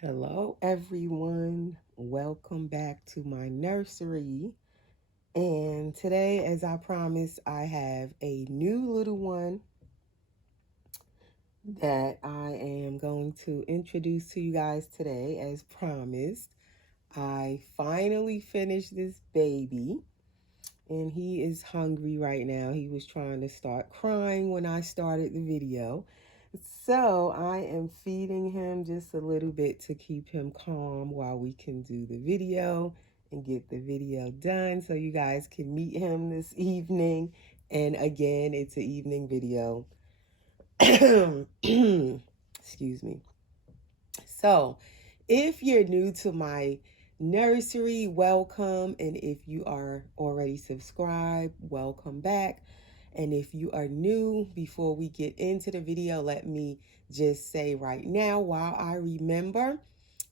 Hello, everyone. Welcome back to my nursery. And today, as I promised, I have a new little one that I am going to introduce to you guys today, as promised. I finally finished this baby, and he is hungry right now. He was trying to start crying when I started the video. So I am feeding him just a little bit to keep him calm while we can do the video and get the video done so you guys can meet him this evening. And again, it's an evening video. Excuse me. So, if you're new to my nursery, welcome. And if you are already subscribed, welcome back. And if you are new, before we get into the video, let me just say right now, while I remember,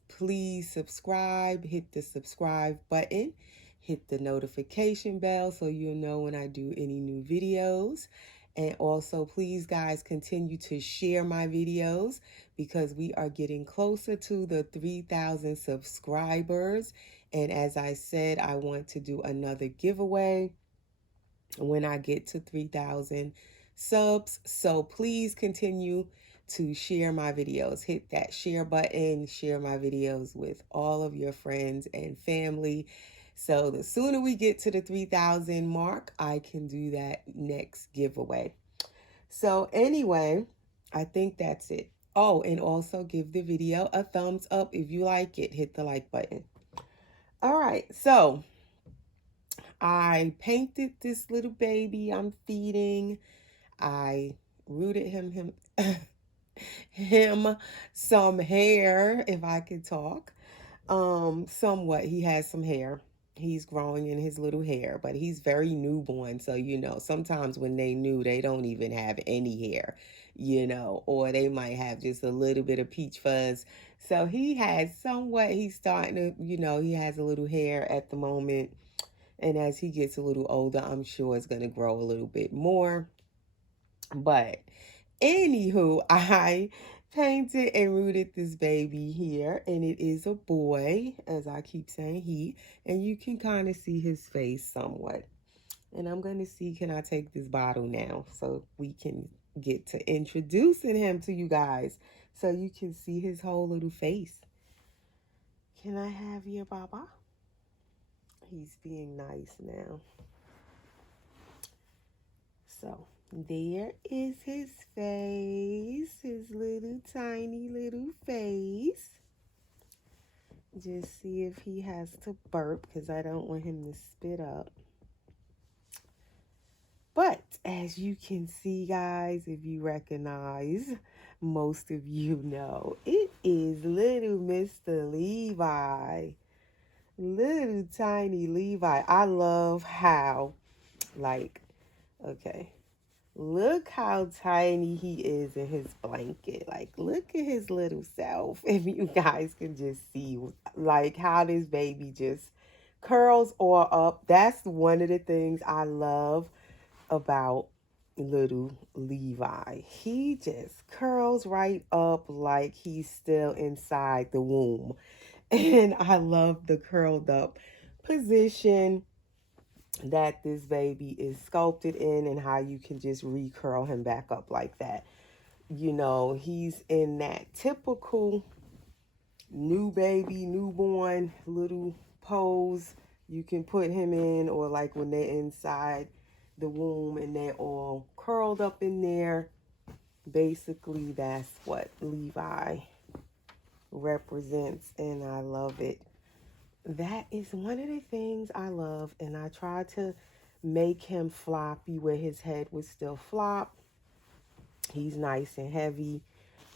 please subscribe, hit the subscribe button, hit the notification bell so you'll know when I do any new videos. And also, please, guys, continue to share my videos because we are getting closer to the 3,000 subscribers. And as I said, I want to do another giveaway when I get to 3,000 subs. So please continue to share my videos. Hit that share button, share my videos with all of your friends and family. So the sooner we get to the 3,000 mark, I can do that next giveaway. So anyway, I think that's it. Oh, and also give the video a thumbs up if you like it. Hit the like button. All right, so I painted this little baby I'm feeding. I rooted him some hair, if I could talk. Somewhat. He has some hair. He's growing in his little hair, but he's very newborn. So, sometimes when they new, they don't even have any hair, or they might have just a little bit of peach fuzz. So he has somewhat, he's starting to, he has a little hair at the moment. And as he gets a little older, I'm sure it's going to grow a little bit more. But anywho, I painted and rooted this baby here, and it is a boy, as I keep saying he, and you can kind of see his face somewhat. And I'm going to see, can I take this bottle now so we can get to introducing him to you guys so you can see his whole little face. Can I have your Baba? He's being nice now. So there is his face, his little tiny little face. Just see if he has to burp because I don't want him to spit up. But as you can see, guys, if you recognize, most of you know, it is little Mr. Levi. Little tiny Levi. I love how, okay. Look how tiny he is in his blanket. Look at his little self. If you guys can just see, how this baby just curls all up. That's one of the things I love about little Levi. He just curls right up like he's still inside the womb. And I love the curled up position that this baby is sculpted in and how you can just recurl him back up like that. He's in that typical newborn little pose you can put him in, or like when they're inside the womb and they're all curled up in there. Basically, that's what Levi represents, and I love it. That is one of the things I love, and I try to make him floppy where his head would still flop. He's nice and heavy.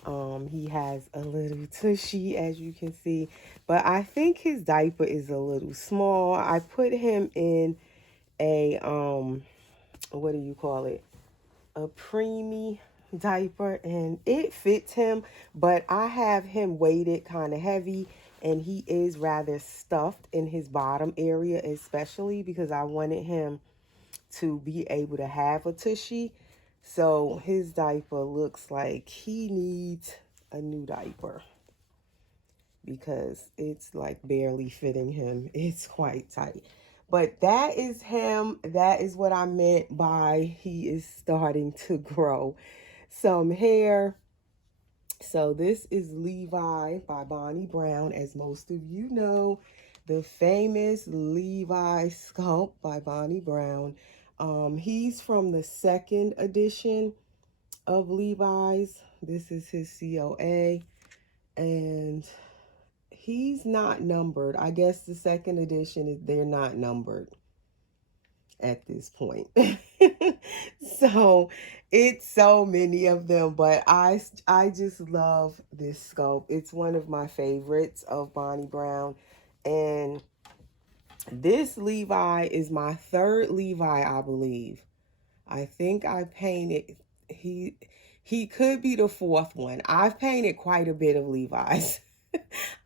He has a little tushy, as you can see, but I think his diaper is a little small. I put him in a, what do you call it? A preemie diaper, and it fits him, but I have him weighted kind of heavy, and he is rather stuffed in his bottom area, especially because I wanted him to be able to have a tushy. So his diaper looks like he needs a new diaper. because it's like barely fitting him. It's quite tight. But that is him. That is what I meant by he is starting to grow some hair. So this is Levi by Bonnie Brown, as most of you know, the famous Levi sculpt by Bonnie Brown. He's from the second edition of Levi's. This is his COA, and he's not numbered. I guess the second edition is they're not numbered at this point. So it's so many of them, but I just love this sculpt. It's one of my favorites of Bonnie Brown, and this Levi is my third Levi, I believe. I think I painted he he could be the fourth one. I've painted quite a bit of Levi's.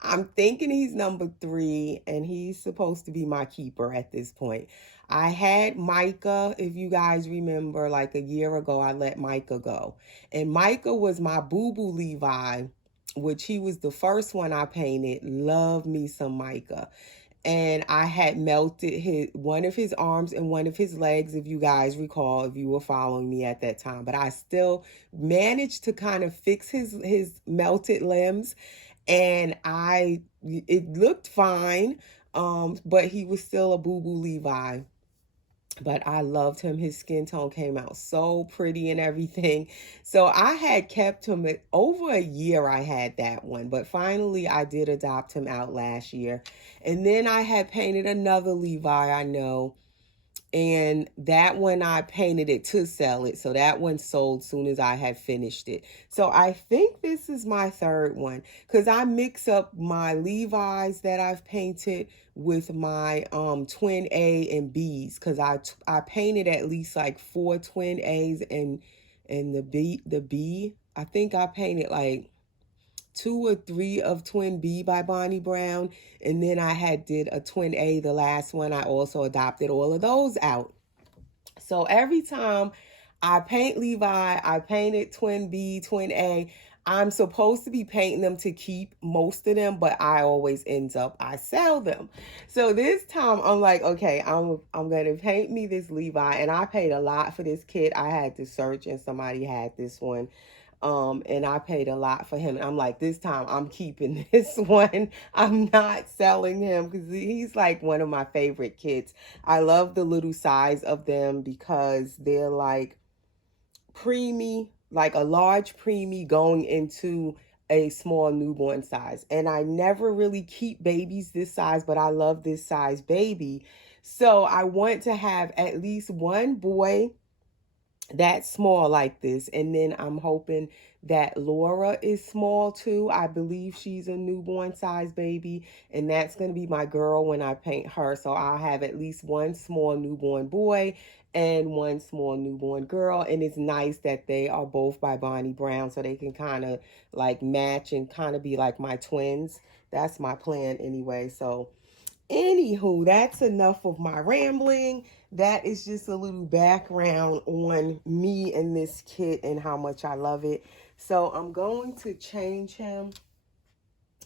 I'm thinking he's number 3, and he's supposed to be my keeper at this point. I had Micah, if you guys remember, like a year ago, I let Micah go. And Micah was my boo-boo Levi, which he was the first one I painted. Love me some Micah. And I had melted one of his arms and one of his legs, if you guys recall, if you were following me at that time. But I still managed to kind of fix his melted limbs, and it looked fine. But he was still a boo-boo Levi. But I loved him. His skin tone came out so pretty and everything. So I had kept him over a year. I had that one, but finally I did adopt him out last year. And then I had painted another Levi, I know, and that one I painted it to sell it. So that one sold soon as I had finished it. So I think this is my third one, because I mix up my Levi's that I've painted with my twin A and B's, because I painted at least like 4 twin A's and the B. I think I painted like 2 or 3 of Twin B by Bonnie Brown, and then I had did a Twin A, the last one. I also adopted all of those out. So every time I paint Levi, I painted Twin B, Twin A. I'm supposed to be painting them to keep most of them, but I always I sell them. So this time I'm like, okay, I'm gonna paint me this Levi, and I paid a lot for this kit. I had to search, and somebody had this one. And I paid a lot for him. And I'm like, this time I'm keeping this one. I'm not selling him, because he's like one of my favorite kids. I love the little size of them because they're like preemie, like a large preemie going into a small newborn size. And I never really keep babies this size, but I love this size baby. So I want to have at least one boy that small like this, and then I'm hoping that Laura is small too. I believe she's a newborn size baby, and that's going to be my girl when I paint her. So I'll have at least one small newborn boy and one small newborn girl, and it's nice that they are both by Bonnie Brown, so they can kind of like match and kind of be like my twins. That's my plan anyway. So anywho, that's enough of my rambling. That is just a little background on me and this kit and how much I love it. So I'm going to change him.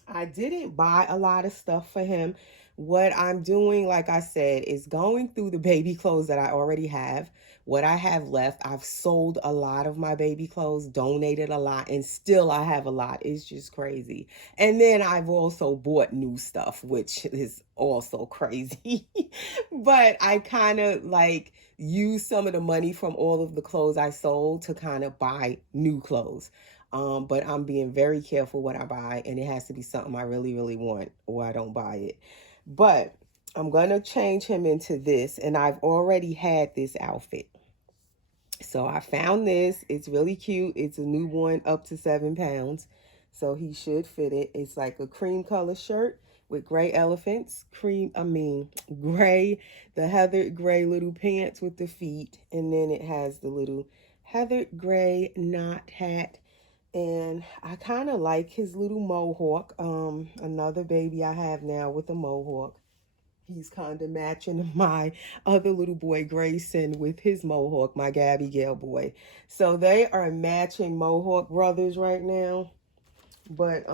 I didn't buy a lot of stuff for him. What I'm doing, like I said, is going through the baby clothes that I already have. What I have left, I've sold a lot of my baby clothes, donated a lot, and still I have a lot. It's just crazy. And then I've also bought new stuff, which is also crazy. But I kind of like use some of the money from all of the clothes I sold to kind of buy new clothes. But I'm being very careful what I buy, and it has to be something I really, really want, or I don't buy it. But I'm going to change him into this, and I've already had this outfit. So I found this. It's really cute. It's a newborn up to 7 pounds, so he should fit it. It's like a cream color shirt with gray elephants, gray, the heathered gray little pants with the feet, and then it has the little heathered gray knot hat. And I kind of like his little mohawk. Another baby I have now with a mohawk. He's kind of matching my other little boy, Grayson, with his mohawk, my Gabby Gale boy. So they are matching mohawk brothers right now. But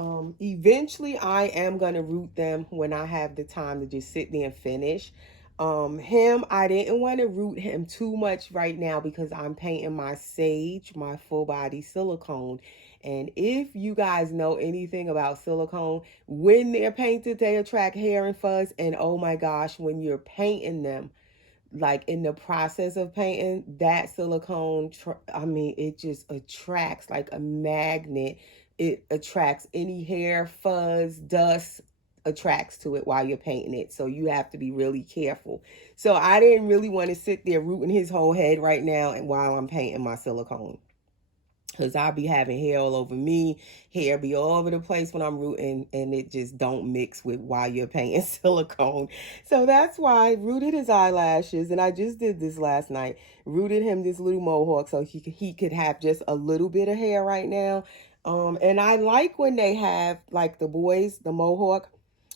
eventually I am gonna root them when I have the time to just sit there and finish. Him, I didn't want to root him too much right now because I'm painting my sage, my full body silicone. And if you guys know anything about silicone, when they're painted, they attract hair and fuzz. And oh my gosh, when you're painting them, like in the process of painting, that silicone, I mean, it just attracts like a magnet. It attracts any hair, fuzz, dust, attracts to it while you're painting it. So you have to be really careful. So I didn't really want to sit there rooting his whole head right now and while I'm painting my silicone. Cause I'll be having hair all over me, hair be all over the place when I'm rooting, and it just don't mix with while you're painting silicone. So that's why I rooted his eyelashes, and I just did this last night. Rooted him this little mohawk so he could have just a little bit of hair right now. And I like when they have like the boys, the mohawk,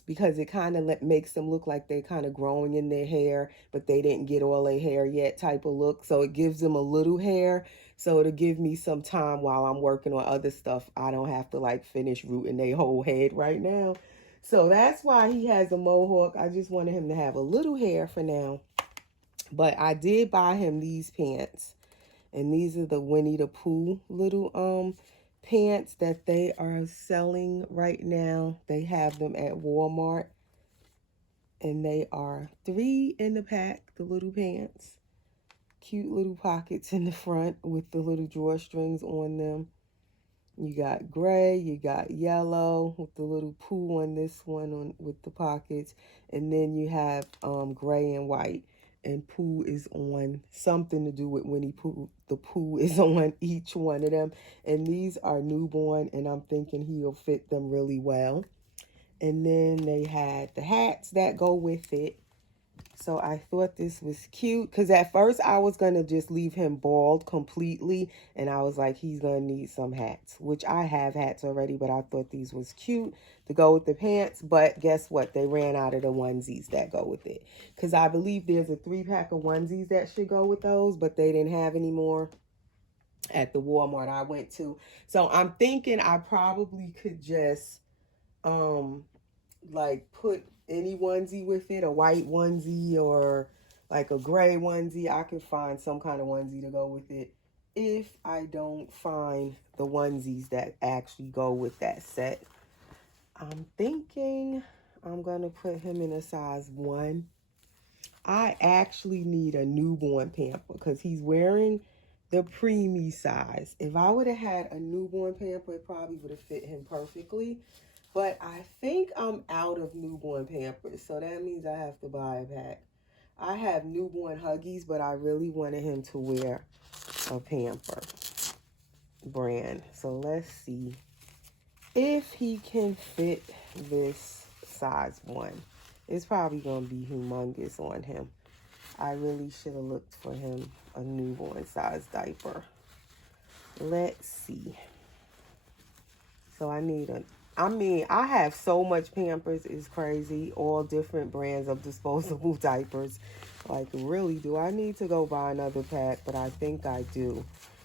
because it kind of makes them look like they're kind of growing in their hair, but they didn't get all their hair yet type of look. So it gives them a little hair. So to give me some time while I'm working on other stuff, I don't have to like finish rooting their whole head right now. So that's why he has a mohawk. I just wanted him to have a little hair for now. But I did buy him these pants. And these are the Winnie the Pooh little pants that they are selling right now. They have them at Walmart. And they are 3 in the pack, the little pants. Cute little pockets in the front with the little drawstrings on them. You got gray, you got yellow with the little Pooh on this one on with the pockets, and then you have gray and white. And Pooh is on something to do with Winnie Pooh. The Pooh is on each one of them, and these are newborn, and I'm thinking he'll fit them really well. And then they had the hats that go with it. So I thought this was cute because at first I was going to just leave him bald completely. And I was like, he's going to need some hats, which I have hats already. But I thought these was cute to go with the pants. But guess what? They ran out of the onesies that go with it. Because I believe there's a 3-pack of onesies that should go with those. But they didn't have any more at the Walmart I went to. So I'm thinking I probably could just like put any onesie with it, a white onesie or like a gray onesie. I could find some kind of onesie to go with it if I don't find the onesies that actually go with that set. I'm thinking I'm going to put him in a size 1. I actually need a newborn pamper because he's wearing the preemie size. If I would have had a newborn pamper, it probably would have fit him perfectly. But I think I'm out of newborn pampers, so that means I have to buy a pack. I have newborn Huggies, but I really wanted him to wear a pamper brand. So let's see if he can fit this size 1. It's probably going to be humongous on him. I really should have looked for him a newborn size diaper. Let's see. So I have so much Pampers, it's crazy. All different brands of disposable diapers. Like, really, do I need to go buy another pack? But I think I do.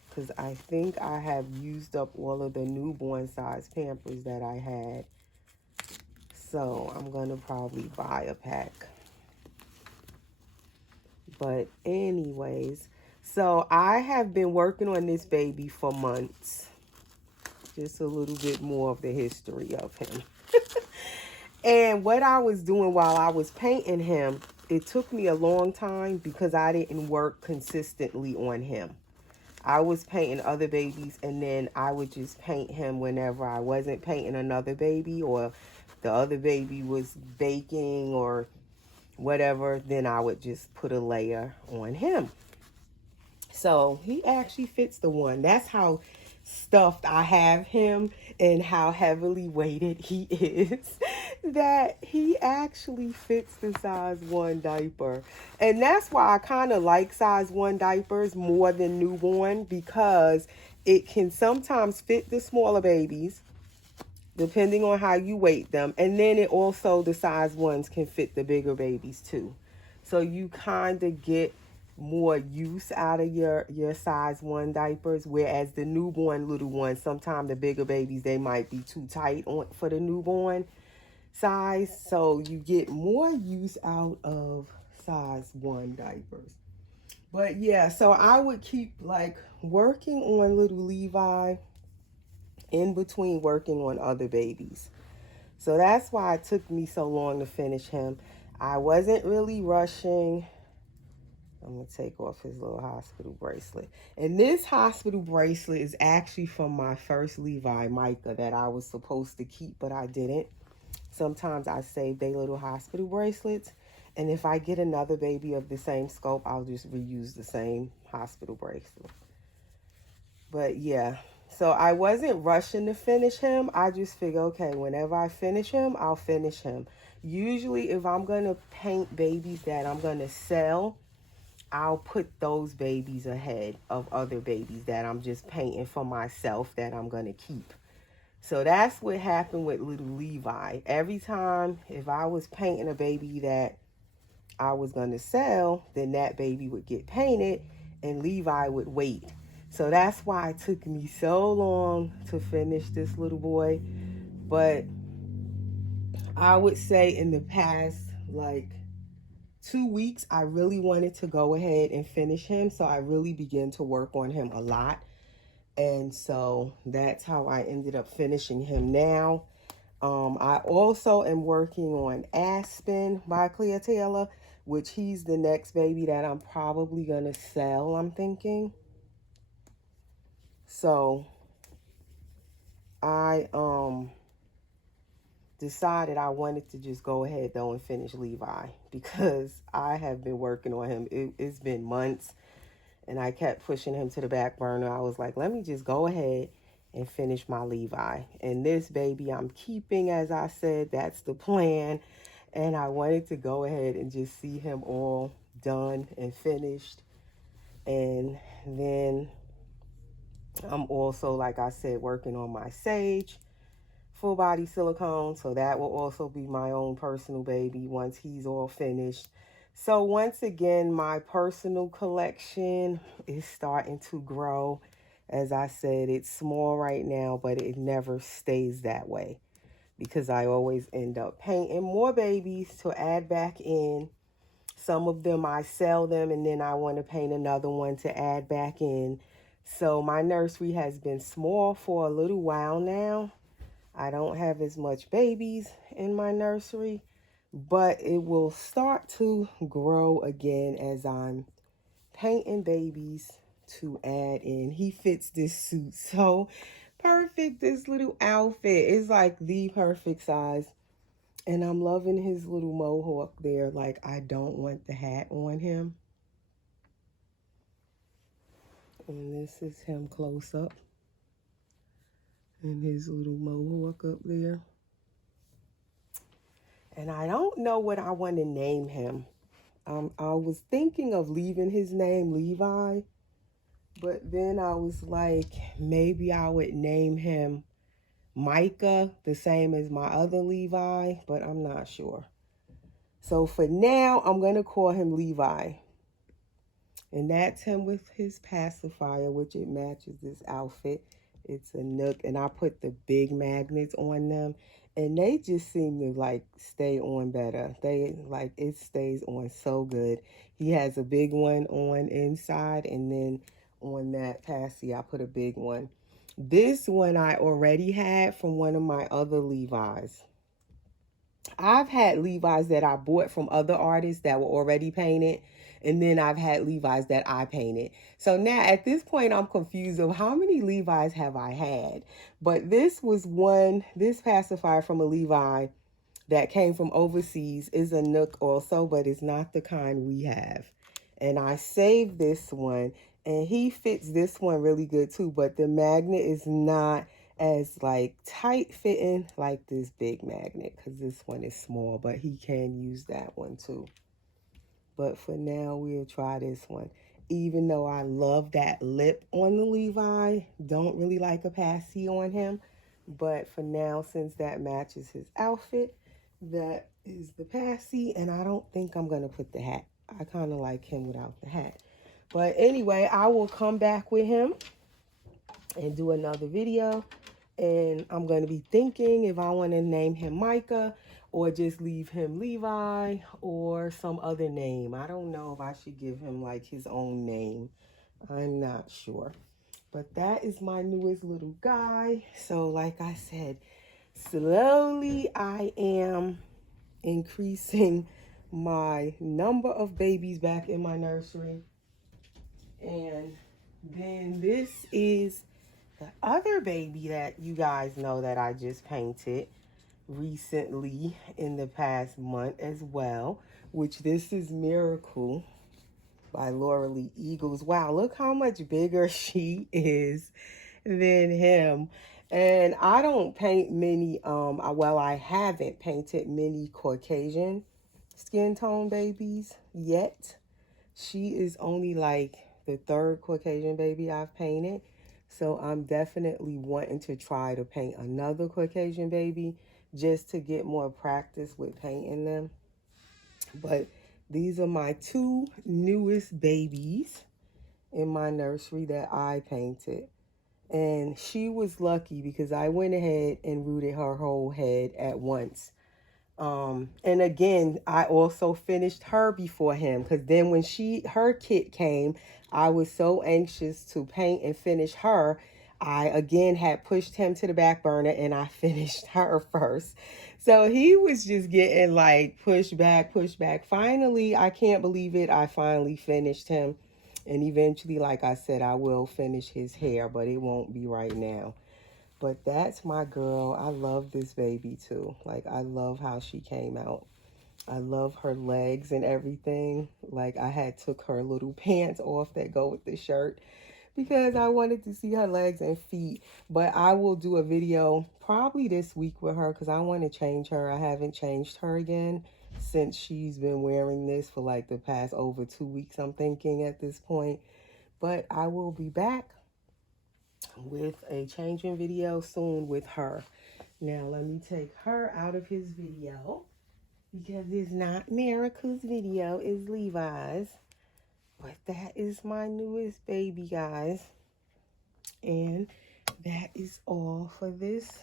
Because I think I have used up all of the newborn size Pampers that I had. So I'm going to probably buy a pack. But anyways, so I have been working on this baby for months. Just a little bit more of the history of him. And what I was doing while I was painting him, it took me a long time because I didn't work consistently on him. I was painting other babies and then I would just paint him whenever I wasn't painting another baby or the other baby was baking or whatever, then I would just put a layer on him. So he actually fits the 1. That's how stuffed I have him and how heavily weighted he is that he actually fits the size 1 diaper. And that's why I kind of like size 1 diapers more than newborn, because it can sometimes fit the smaller babies depending on how you weight them. And then it also, the size 1s can fit the bigger babies too. So you kind of get more use out of your size 1 diapers, whereas the newborn little ones, sometimes the bigger babies, they might be too tight on for the newborn size, so you get more use out of size 1 diapers. But yeah, so I would keep like working on little Levi in between working on other babies. So that's why it took me so long to finish him. I wasn't really rushing. I'm going to take off his little hospital bracelet. And this hospital bracelet is actually from my first Levi, Micah, that I was supposed to keep, but I didn't. Sometimes I save their little hospital bracelets. And if I get another baby of the same scope, I'll just reuse the same hospital bracelet. But yeah, so I wasn't rushing to finish him. I just figure, okay, whenever I finish him, I'll finish him. Usually if I'm going to paint babies that I'm going to sell, I'll put those babies ahead of other babies that I'm just painting for myself that I'm going to keep. So that's what happened with little Levi. Every time if I was painting a baby that I was going to sell, then that baby would get painted and Levi would wait. So that's why it took me so long to finish this little boy. But I would say in the past, like 2 weeks, I really wanted to go ahead and finish him. So I really began to work on him a lot. And so that's how I ended up finishing him now. I also am working on Aspen by Clea Taylor, which he's the next baby that I'm probably going to sell, I'm thinking. So I decided I wanted to just go ahead though and finish Levi because I have been working on him. It's been months and I kept pushing him to the back burner. I was like, let me just go ahead and finish my Levi. And this baby I'm keeping, as I said, that's the plan. And I wanted to go ahead and just see him all done and finished. And then I'm also, like I said, working on my Sage full body silicone. So that will also be my own personal baby once he's all finished. So once again, my personal collection is starting to grow. As I said, it's small right now, but it never stays that way because I always end up painting more babies to add back in. Some of them I sell them and then I want to paint another one to add back in. So my nursery has been small for a little while now. I don't have as much babies in my nursery, but it will start to grow again as I'm painting babies to add in. He fits this suit so perfect. This little outfit is like the perfect size. And I'm loving his little mohawk there. Like, I don't want the hat on him. And this is him close up. And his little mohawk up there. And I don't know what I want to name him. I was thinking of leaving his name Levi. But then I was like, maybe I would name him Micah, the same as my other Levi, but I'm not sure. So for now, I'm going to call him Levi. And that's him with his pacifier, which it matches this outfit. It's a Nook, and I put the big magnets on them. And they just seem to, like, stay on better. It stays on so good. He has a big one on inside, and then on that passy, I put a big one. This one I already had from one of my other Levi's. I've had Levi's that I bought from other artists that were already painted, and then I've had Levi's that I painted. So now at this point, I'm confused of how many Levi's have I had. But this was one, this pacifier from a Levi that came from overseas is a Nook also, but it's not the kind we have. And I saved this one, and he fits this one really good too, but the magnet is not as like tight fitting like this big magnet because this one is small, but he can use that one too. But for now, we'll try this one. Even though I love that lip on the Levi, don't really like a passy on him. But for now, since that matches his outfit, that is the passy, and I don't think I'm going to put the hat I kind of like him without the hat. But anyway, I will come back with him and do another video. And I'm going to be thinking if I want to name him Micah or just leave him Levi or some other name. I don't know if I should give him like his own name. I'm not sure. But that is my newest little guy. So like I said, slowly I am increasing my number of babies back in my nursery. And then this is the other baby that you guys know that I just painted recently in the past month as well, which this is Miracle by Laura Lee Eagles. Wow, look how much bigger she is than him. And I don't paint many, well, I haven't painted many Caucasian skin tone babies yet. She is only like the third Caucasian baby I've painted. So I'm definitely wanting to try to paint another Caucasian baby just to get more practice with painting them. But these are my two newest babies in my nursery that I painted. And she was lucky because I went ahead and rooted her whole head at once. And again, I also finished her before him because then when her kit came, I was so anxious to paint and finish her. I again had pushed him to the back burner and I finished her first. So he was just getting like pushed back, pushed back. Finally, I can't believe it. I finally finished him. And eventually, like I said, I will finish his hair, but it won't be right now. But that's my girl. I love this baby too. Like, I love how she came out. I love her legs and everything. Like, I had took her little pants off that go with the shirt because I wanted to see her legs and feet. But I will do a video probably this week with her because I want to change her. I haven't changed her again since she's been wearing this for like the past over 2 weeks, I'm thinking at this point. But I will be back with a changing video soon with her. Now let me take her out of his video because it's not Miracle's video, it's Levi's. But that is my newest baby, guys. And that is all for this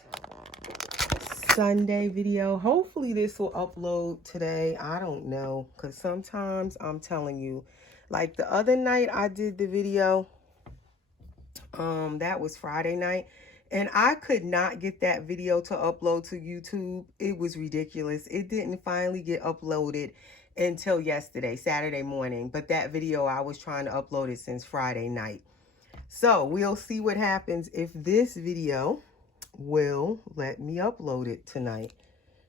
Sunday video. Hopefully this will upload today. I don't know, because sometimes I'm telling you, like the other night I did the video, that was Friday night, and I could not get that video to upload to YouTube. It was ridiculous. It didn't finally get uploaded until yesterday, Saturday morning, but that video I was trying to upload it since Friday night. So we'll see what happens if this video will let me upload it tonight.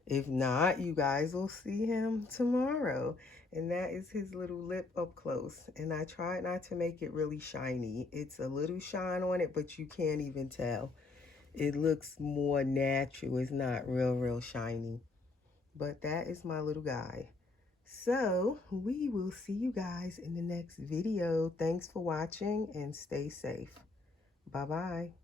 If not, you guys will see him tomorrow. And that is his little lip up close. And I tried not to make it really shiny. It's a little shine on it, but you can't even tell. It looks more natural. It's not real shiny. But that is my little guy. So we will see you guys in the next video. Thanks for watching and stay safe. Bye-bye.